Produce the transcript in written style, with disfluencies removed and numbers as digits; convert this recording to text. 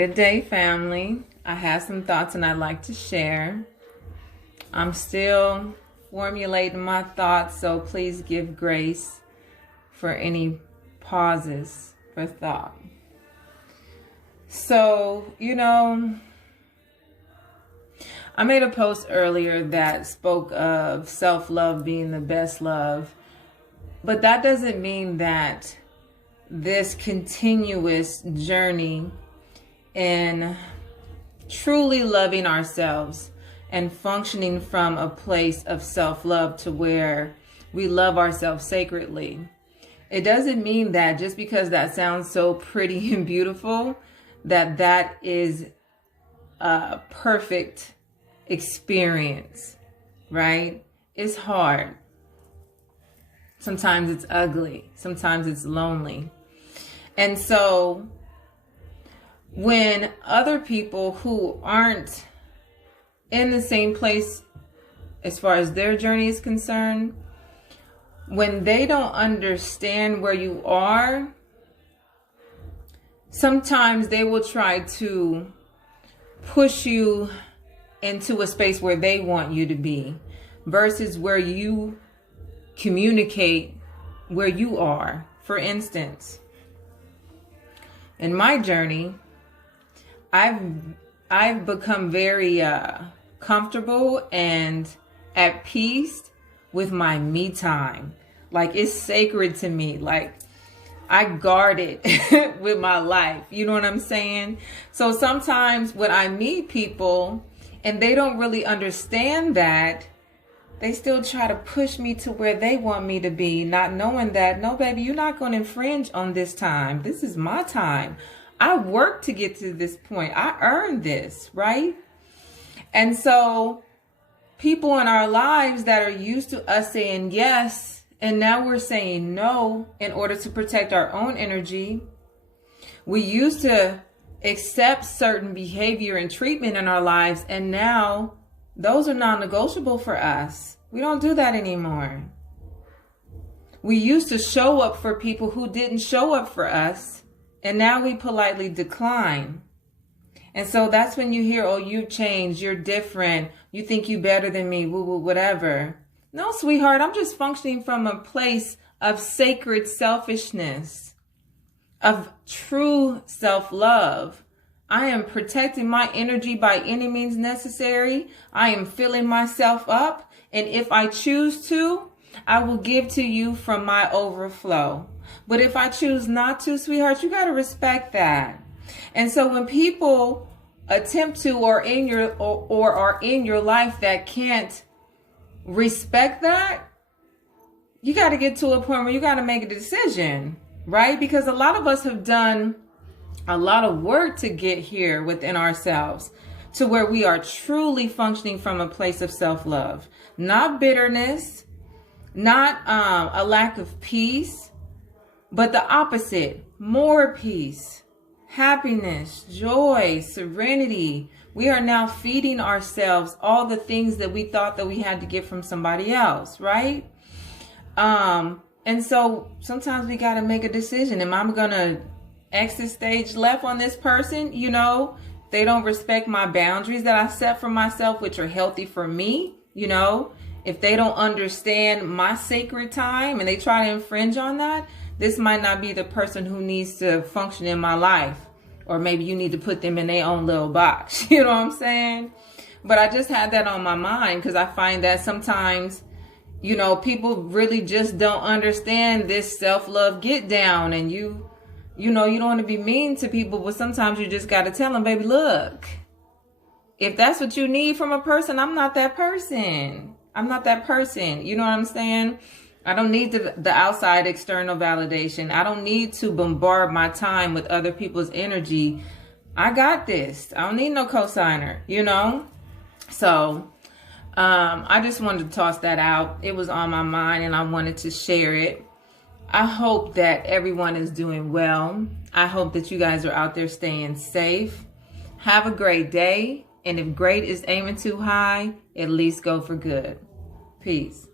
Good day, family. I have some thoughts and I'd like to share. I'm still formulating my thoughts, so please give grace for any pauses for thought. So, I made a post earlier that spoke of self-love being the best love, but that doesn't mean that this continuous journey in truly loving ourselves and functioning from a place of self-love to where we love ourselves sacredly. It doesn't mean that just because that sounds so pretty and beautiful, that is a perfect experience, right? It's hard. Sometimes it's ugly. Sometimes it's lonely. And so when other people who aren't in the same place as far as their journey is concerned, when they don't understand where you are, sometimes they will try to push you into a space where they want you to be versus where you communicate where you are. For instance, in my journey, I've become very comfortable and at peace with my me time. Like, it's sacred to me. Like, I guard it with my life. You know what I'm saying? So sometimes when I meet people and they don't really understand that, they still try to push me to where they want me to be, not knowing that, no, baby, you're not going to infringe on this time. This is my time. I worked to get to this point. I earned this, right? And so people in our lives that are used to us saying yes, and now we're saying no in order to protect our own energy. We used to accept certain behavior and treatment in our lives, and now those are non-negotiable for us. We don't do that anymore. We used to show up for people who didn't show up for us, and now we politely decline. And so that's when you hear, oh, you've changed, you're different, you think you better than me, woo woo, whatever. No, sweetheart, I'm just functioning from a place of sacred selfishness, of true self-love. I am protecting my energy by any means necessary. I am filling myself up. And if I choose to, I will give to you from my overflow. But if I choose not to, sweetheart, you got to respect that. And so when people attempt to or are in your life that can't respect that, you got to get to a point where you got to make a decision, right? Because a lot of us have done a lot of work to get here within ourselves to where we are truly functioning from a place of self-love, not bitterness, not a lack of peace, but the opposite, more peace, happiness, joy, serenity. We are now feeding ourselves all the things that we thought that we had to get from somebody else, right? And so sometimes we got to make a decision. Am I going to exit stage left on this person? They don't respect my boundaries that I set for myself, which are healthy for me. If they don't understand my sacred time and they try to infringe on that, this might not be the person who needs to function in my life. Or maybe you need to put them in their own little box. You know what I'm saying? But I just had that on my mind because I find that sometimes, people really just don't understand this self-love get down. And you don't want to be mean to people, but sometimes you just got to tell them, baby, look, if that's what you need from a person, I'm not that person. I'm not that person. You know what I'm saying? I don't need the outside external validation. I don't need to bombard my time with other people's energy. I got this. I don't need no cosigner, So I just wanted to toss that out. It was on my mind and I wanted to share it. I hope that everyone is doing well. I hope that you guys are out there staying safe. Have a great day. And if great is aiming too high, at least go for good. Peace.